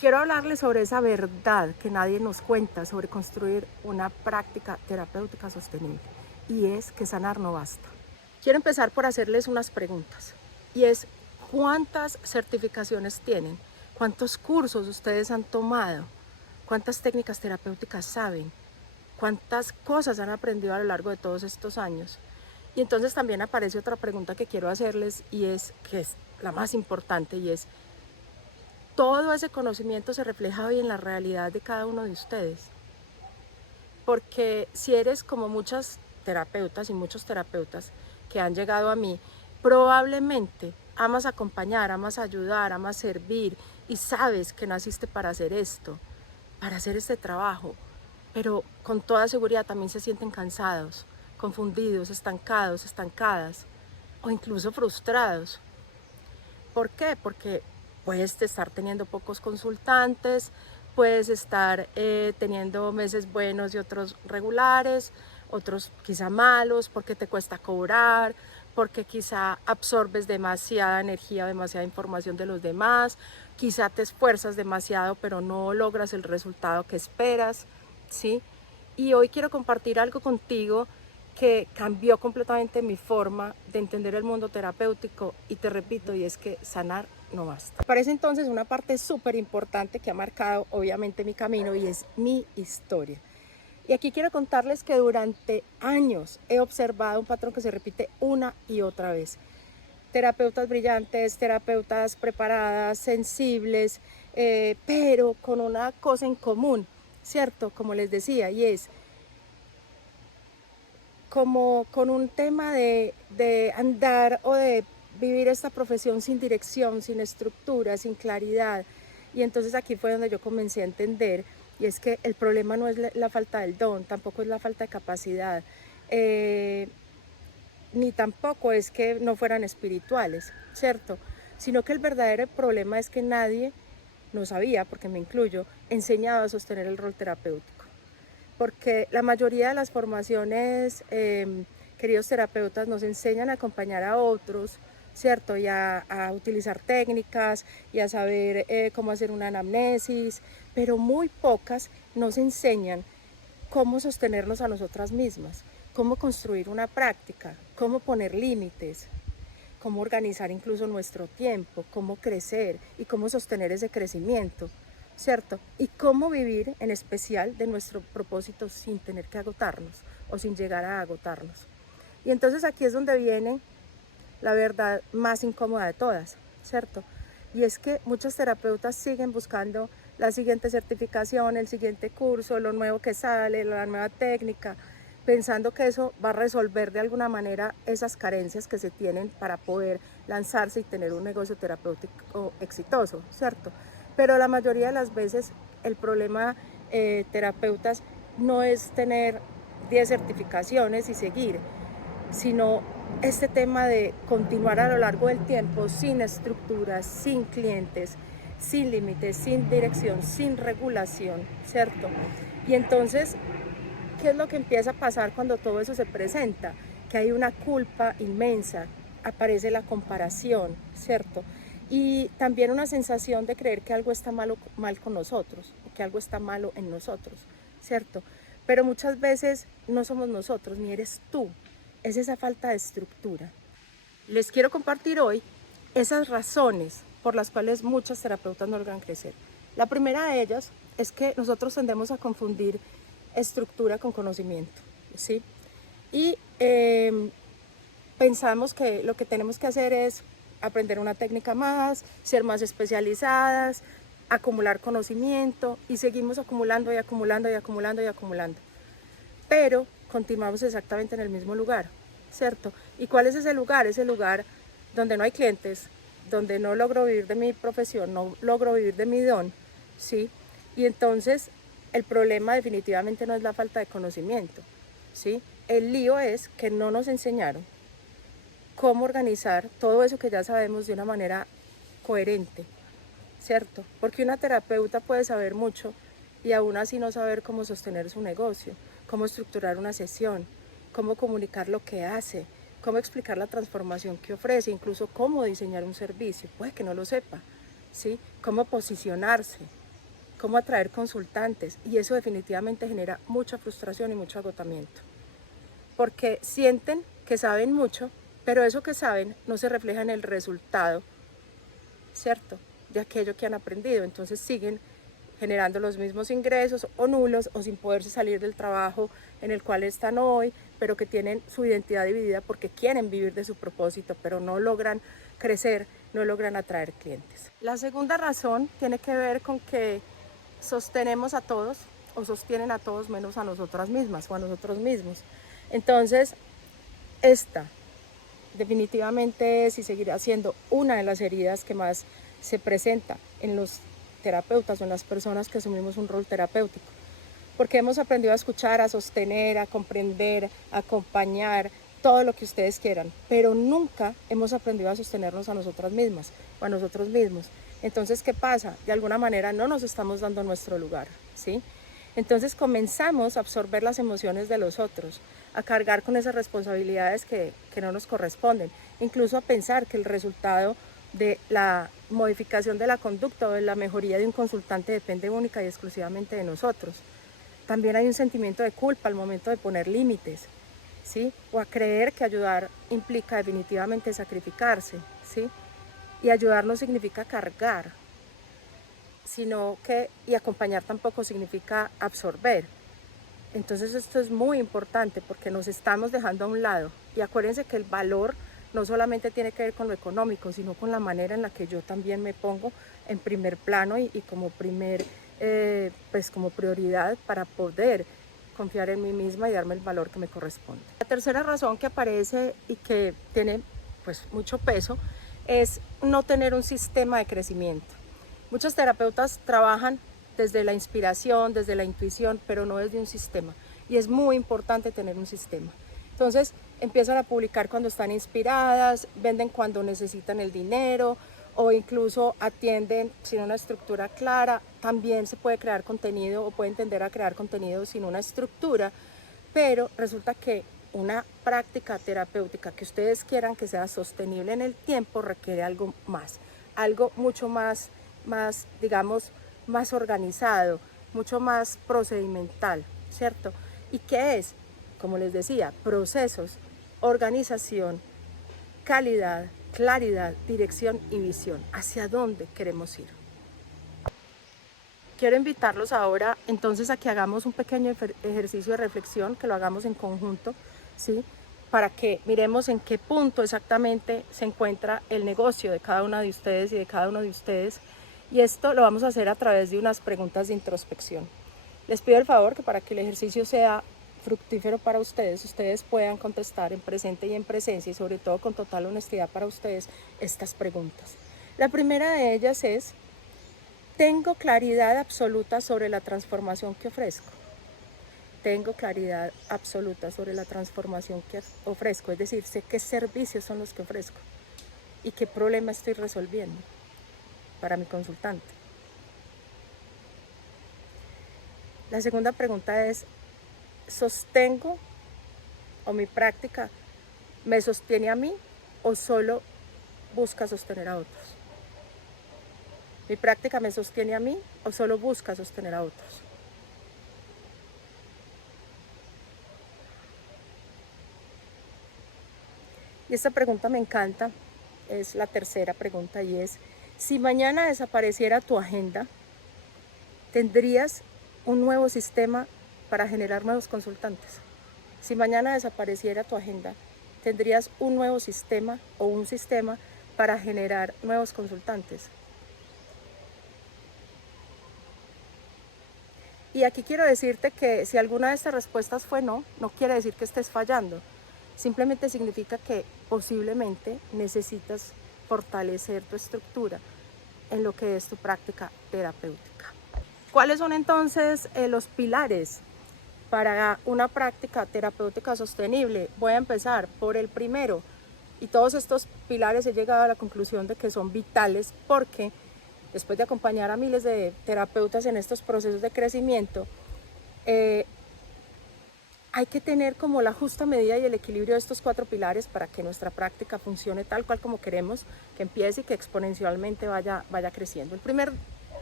Quiero hablarles sobre esa verdad que nadie nos cuenta sobre construir una práctica terapéutica sostenible, y es que sanar no basta. Quiero empezar por hacerles unas preguntas, y es: ¿cuántas certificaciones tienen? ¿Cuántos cursos ustedes han tomado? ¿Cuántas técnicas terapéuticas saben? ¿Cuántas cosas han aprendido a lo largo de todos estos años? Y entonces también aparece otra pregunta que quiero hacerles, y es que es la más importante, y es: todo ese conocimiento se refleja hoy en la realidad de cada uno de ustedes. Porque si eres como muchas terapeutas y muchos terapeutas que han llegado a mí, probablemente amas acompañar, amas ayudar, amas servir y sabes que naciste para hacer esto, para hacer este trabajo, pero con toda seguridad también se sienten cansados, confundidos, estancados, estancadas o incluso frustrados. ¿Por qué? Porque puedes estar teniendo pocos consultantes, puedes estar teniendo meses buenos y otros regulares, otros quizá malos, porque te cuesta cobrar, porque quizá absorbes demasiada energía, demasiada información de los demás, quizá te esfuerzas demasiado pero no logras el resultado que esperas, ¿sí? Y hoy quiero compartir algo contigo que cambió completamente mi forma de entender el mundo terapéutico, y te repito, y es que sanar no basta. Parece entonces una parte súper importante que ha marcado obviamente mi camino, y es mi historia. Y aquí quiero contarles que durante años he observado un patrón que se repite una y otra vez. Terapeutas brillantes, terapeutas preparadas, sensibles, pero con una cosa en común, ¿cierto? Como les decía, y es como con un tema de andar o de vivir esta profesión sin dirección, sin estructura, sin claridad. Y entonces aquí fue donde yo comencé a entender, y es que el problema no es la falta del don, tampoco es la falta de capacidad, ni tampoco es que no fueran espirituales, ¿cierto? Sino que el verdadero problema es que nadie nos había, porque me incluyo, enseñado a sostener el rol terapéutico, porque la mayoría de las formaciones, queridos terapeutas, nos enseñan a acompañar a otros, ¿cierto? Y a utilizar técnicas y a saber cómo hacer una anamnesis, pero muy pocas nos enseñan cómo sostenernos a nosotras mismas, cómo construir una práctica, cómo poner límites, cómo organizar incluso nuestro tiempo, cómo crecer y cómo sostener ese crecimiento, ¿cierto? Y cómo vivir en especial de nuestro propósito sin tener que agotarnos o sin llegar a agotarnos. Y entonces aquí es donde viene la verdad más incómoda de todas, ¿cierto? Y es que muchos terapeutas siguen buscando la siguiente certificación, el siguiente curso, lo nuevo que sale, la nueva técnica, pensando que eso va a resolver de alguna manera esas carencias que se tienen para poder lanzarse y tener un negocio terapéutico exitoso, ¿cierto? Pero la mayoría de las veces el problema, terapeutas, no es tener 10 certificaciones y seguir, sino este tema de continuar a lo largo del tiempo sin estructuras, sin clientes, sin límites, sin dirección, sin regulación, ¿cierto? Y entonces, ¿qué es lo que empieza a pasar cuando todo eso se presenta? Que hay una culpa inmensa, aparece la comparación, ¿cierto? Y también una sensación de creer que algo está mal con nosotros, o que algo está malo en nosotros, ¿cierto? Pero muchas veces no somos nosotros, ni eres tú, es esa falta de estructura. Les quiero compartir hoy esas razones por las cuales muchas terapeutas no logran crecer. La primera de ellas es que nosotros tendemos a confundir estructura con conocimiento, ¿sí? Y pensamos que lo que tenemos que hacer es aprender una técnica más, ser más especializadas, acumular conocimiento, y seguimos acumulando y acumulando y acumulando y acumulando. Pero continuamos exactamente en el mismo lugar, ¿cierto? ¿Y cuál es ese lugar? Ese lugar donde no hay clientes, donde no logro vivir de mi profesión, no logro vivir de mi don, ¿sí? Y entonces el problema definitivamente no es la falta de conocimiento, ¿sí? El lío es que no nos enseñaron cómo organizar todo eso que ya sabemos de una manera coherente, ¿cierto? Porque una terapeuta puede saber mucho y aún así no saber cómo sostener su negocio, cómo estructurar una sesión, cómo comunicar lo que hace, cómo explicar la transformación que ofrece, incluso cómo diseñar un servicio. Puede que no lo sepa, ¿sí? Cómo posicionarse. cómo atraer consultantes, y eso definitivamente genera mucha frustración y mucho agotamiento, porque sienten que saben mucho, pero eso que saben no se refleja en el resultado, ¿cierto?, de aquello que han aprendido. Entonces siguen generando los mismos ingresos o nulos, o sin poderse salir del trabajo en el cual están hoy, pero que tienen su identidad dividida porque quieren vivir de su propósito, pero no logran crecer, no logran atraer clientes. La segunda razón tiene que ver con que sostenemos a todos, o sostienen a todos menos a nosotras mismas o a nosotros mismos. Entonces, esta definitivamente es y seguirá siendo una de las heridas que más se presenta en los terapeutas o en las personas que asumimos un rol terapéutico, porque hemos aprendido a escuchar, a sostener, a comprender, a acompañar, todo lo que ustedes quieran, pero nunca hemos aprendido a sostenernos a nosotras mismas o a nosotros mismos. Entonces, ¿qué pasa? De alguna manera no nos estamos dando nuestro lugar, ¿sí? Entonces comenzamos a absorber las emociones de los otros, a cargar con esas responsabilidades que no nos corresponden, incluso a pensar que el resultado de la modificación de la conducta o de la mejoría de un consultante depende única y exclusivamente de nosotros. También hay un sentimiento de culpa al momento de poner límites, ¿sí? O a creer que ayudar implica definitivamente sacrificarse, ¿sí? Y ayudar no significa cargar, sino que, y acompañar tampoco significa absorber. Entonces esto es muy importante porque nos estamos dejando a un lado. Y acuérdense que el valor no solamente tiene que ver con lo económico, sino con la manera en la que yo también me pongo en primer plano y como como prioridad para poder confiar en mí misma y darme el valor que me corresponde. La tercera razón que aparece y que tiene pues mucho peso es no tener un sistema de crecimiento. Muchos terapeutas trabajan desde la inspiración, desde la intuición, pero no desde un sistema. Y es muy importante tener un sistema. Entonces empiezan a publicar cuando están inspiradas, venden cuando necesitan el dinero, o incluso atienden sin una estructura clara. También se puede crear contenido o pueden tender a crear contenido sin una estructura, pero resulta que una práctica terapéutica que ustedes quieran que sea sostenible en el tiempo requiere algo más, algo mucho más digamos, más organizado, mucho más procedimental, ¿cierto? ¿Y qué es? Como les decía, procesos, organización, calidad, claridad, dirección y visión. ¿Hacia dónde queremos ir? Quiero invitarlos ahora entonces a que hagamos un pequeño ejercicio de reflexión, que lo hagamos en conjunto, ¿sí? Para que miremos en qué punto exactamente se encuentra el negocio de cada una de ustedes y de cada uno de ustedes. Y esto lo vamos a hacer a través de unas preguntas de introspección. Les pido el favor que para que el ejercicio sea fructífero para ustedes, ustedes puedan contestar en presente y en presencia, y sobre todo con total honestidad para ustedes, estas preguntas. La primera de ellas es: ¿tengo claridad absoluta sobre la transformación que ofrezco? Tengo claridad absoluta sobre la transformación que ofrezco, es decir, sé qué servicios son los que ofrezco y qué problema estoy resolviendo para mi consultante. La segunda pregunta es: ¿sostengo o mi práctica me sostiene a mí o solo busca sostener a otros? ¿Mi práctica me sostiene a mí o solo busca sostener a otros? Y esta pregunta me encanta, es la tercera pregunta, y es: si mañana desapareciera tu agenda, ¿tendrías un nuevo sistema para generar nuevos consultantes? Si mañana desapareciera tu agenda, ¿tendrías un nuevo sistema o un sistema para generar nuevos consultantes? Y aquí quiero decirte que si alguna de estas respuestas fue no, no quiere decir que estés fallando. Simplemente significa que posiblemente necesitas fortalecer tu estructura en lo que es tu práctica terapéutica. ¿Cuáles son entonces los pilares para una práctica terapéutica sostenible? Voy a empezar por el primero, y todos estos pilares he llegado a la conclusión de que son vitales porque después de acompañar a miles de terapeutas en estos procesos de crecimiento, hay que tener como la justa medida y el equilibrio de estos 4 pilares para que nuestra práctica funcione tal cual como queremos, que empiece y que exponencialmente vaya creciendo. El primer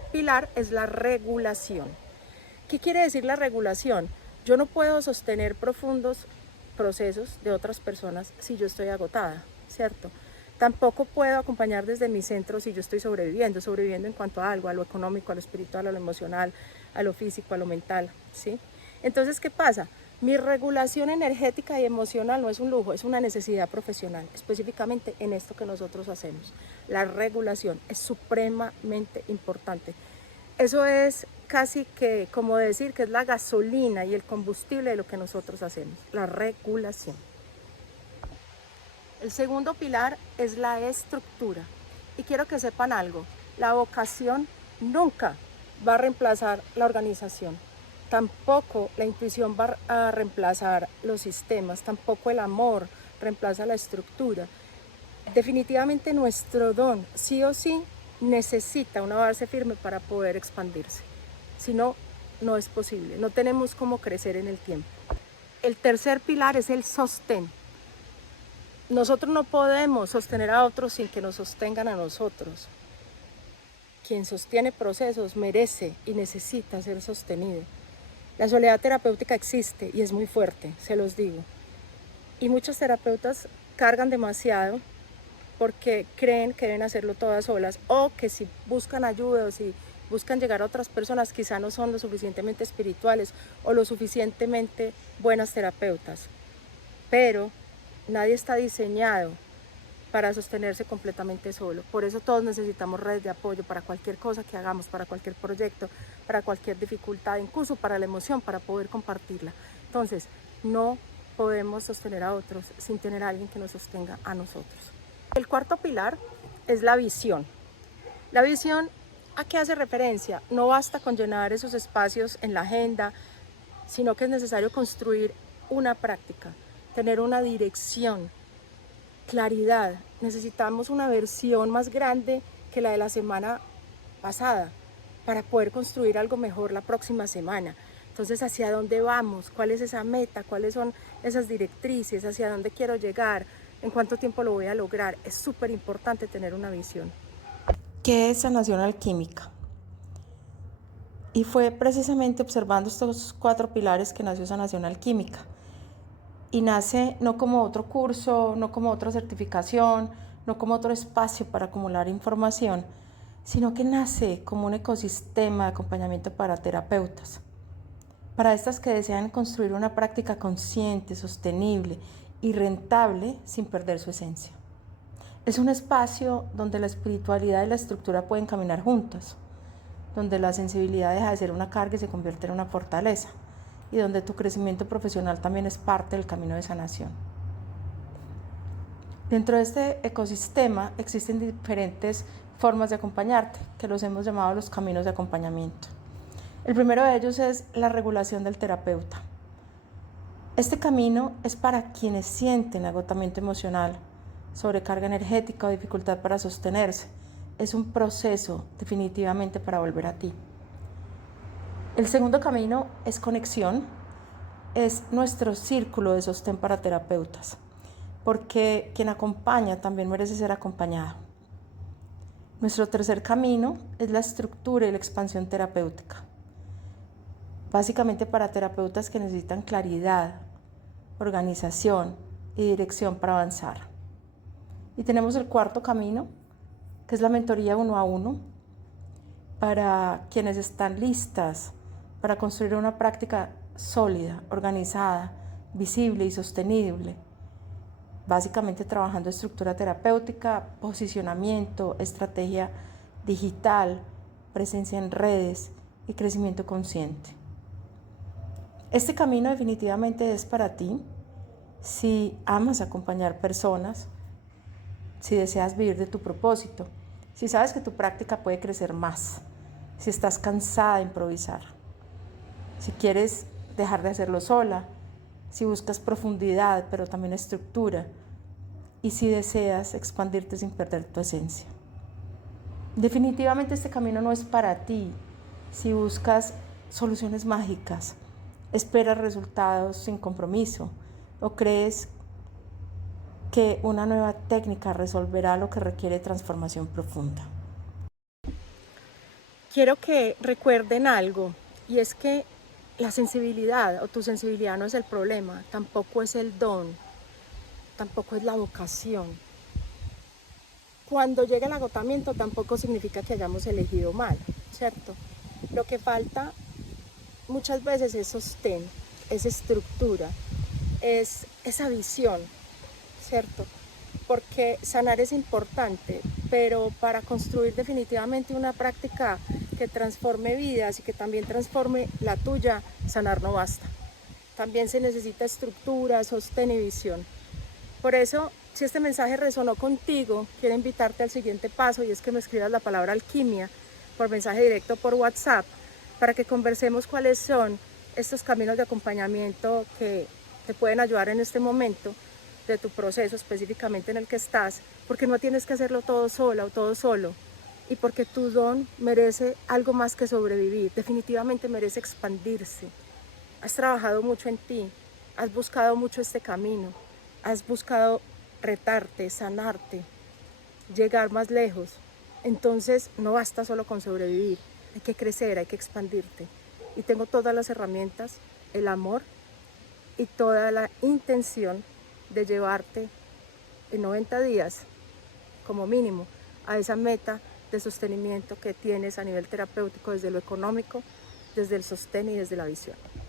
pilar es la regulación. ¿Qué quiere decir la regulación? Yo no puedo sostener profundos procesos de otras personas si yo estoy agotada, ¿cierto? Tampoco puedo acompañar desde mi centro si yo estoy sobreviviendo en cuanto a algo, a lo económico, a lo espiritual, a lo emocional, a lo físico, a lo mental, ¿sí? Entonces, ¿qué pasa? Mi regulación energética y emocional no es un lujo, es una necesidad profesional, específicamente en esto que nosotros hacemos. La regulación es supremamente importante. Eso es casi que como decir que es la gasolina y el combustible de lo que nosotros hacemos, la regulación. El segundo pilar es la estructura. Y quiero que sepan algo, la vocación nunca va a reemplazar la organización. Tampoco la intuición va a reemplazar los sistemas, tampoco el amor reemplaza la estructura. Definitivamente nuestro don, sí o sí, necesita una base firme para poder expandirse. Si no, no es posible, no tenemos cómo crecer en el tiempo. El tercer pilar es el sostén. Nosotros no podemos sostener a otros sin que nos sostengan a nosotros. Quien sostiene procesos merece y necesita ser sostenido. La soledad terapéutica existe y es muy fuerte, se los digo. Y muchos terapeutas cargan demasiado porque creen que deben hacerlo todas solas o que si buscan ayuda o si buscan llegar a otras personas quizá no son lo suficientemente espirituales o lo suficientemente buenas terapeutas. Pero nadie está diseñado para sostenerse completamente solo. Por eso todos necesitamos redes de apoyo para cualquier cosa que hagamos, para cualquier proyecto, para cualquier dificultad, incluso para la emoción, para poder compartirla. Entonces, no podemos sostener a otros sin tener a alguien que nos sostenga a nosotros. El cuarto pilar es la visión. La visión, ¿a qué hace referencia? No basta con llenar esos espacios en la agenda, sino que es necesario construir una práctica, tener una dirección, claridad. Necesitamos una versión más grande que la de la semana pasada para poder construir algo mejor la próxima semana. Entonces, ¿hacia dónde vamos? ¿Cuál es esa meta? ¿Cuáles son esas directrices? ¿Hacia dónde quiero llegar? ¿En cuánto tiempo lo voy a lograr? Es súper importante tener una visión. ¿Qué es sanación alquímica? Y fue precisamente observando estos 4 pilares que nació Sanación Alquímica. Y nace no como otro curso, no como otra certificación, no como otro espacio para acumular información, sino que nace como un ecosistema de acompañamiento para terapeutas. Para estas que desean construir una práctica consciente, sostenible y rentable sin perder su esencia. Es un espacio donde la espiritualidad y la estructura pueden caminar juntas, donde la sensibilidad deja de ser una carga y se convierte en una fortaleza, y donde tu crecimiento profesional también es parte del camino de sanación. Dentro de este ecosistema existen diferentes formas de acompañarte, que los hemos llamado los caminos de acompañamiento. El primero de ellos es la regulación del terapeuta. Este camino es para quienes sienten agotamiento emocional, sobrecarga energética o dificultad para sostenerse. Es un proceso definitivamente para volver a ti. El segundo camino es conexión, es nuestro círculo de sostén para terapeutas, porque quien acompaña también merece ser acompañado. Nuestro tercer camino es la estructura y la expansión terapéutica, básicamente para terapeutas que necesitan claridad, organización y dirección para avanzar. Y tenemos el cuarto camino, que es la mentoría 1 a 1, para quienes están listas para construir una práctica sólida, organizada, visible y sostenible, básicamente trabajando estructura terapéutica, posicionamiento, estrategia digital, presencia en redes y crecimiento consciente. Este camino definitivamente es para ti si amas acompañar personas, si deseas vivir de tu propósito, si sabes que tu práctica puede crecer más, si estás cansada de improvisar, si quieres dejar de hacerlo sola, si buscas profundidad pero también estructura y si deseas expandirte sin perder tu esencia. Definitivamente este camino no es para ti si buscas soluciones mágicas, esperas resultados sin compromiso o crees que una nueva técnica resolverá lo que requiere transformación profunda. quiero que recuerden algo, y es que la sensibilidad o tu sensibilidad no es el problema, tampoco es el don, tampoco es la vocación. Cuando llega el agotamiento tampoco significa que hayamos elegido mal, ¿cierto? Lo que falta muchas veces es sostén, es estructura, es esa visión, ¿cierto? Porque sanar es importante, pero para construir definitivamente una práctica que transforme vidas y que también transforme la tuya, sanar no basta. También se necesita estructura, sostén y visión. Por eso, si este mensaje resonó contigo, quiero invitarte al siguiente paso, y es que me escribas la palabra alquimia por mensaje directo por WhatsApp, para que conversemos cuáles son estos caminos de acompañamiento que te pueden ayudar en este momento de tu proceso específicamente en el que estás, porque no tienes que hacerlo todo sola o todo solo, y porque tu don merece algo más que sobrevivir, definitivamente merece expandirse. Has trabajado mucho en ti, has buscado mucho este camino, has buscado retarte, sanarte, llegar más lejos. Entonces no basta solo con sobrevivir, hay que crecer, hay que expandirte. Y tengo todas las herramientas, el amor y toda la intención de llevarte en 90 días, como mínimo, a esa meta de sostenimiento que tienes a nivel terapéutico, desde lo económico, desde el sostén y desde la visión.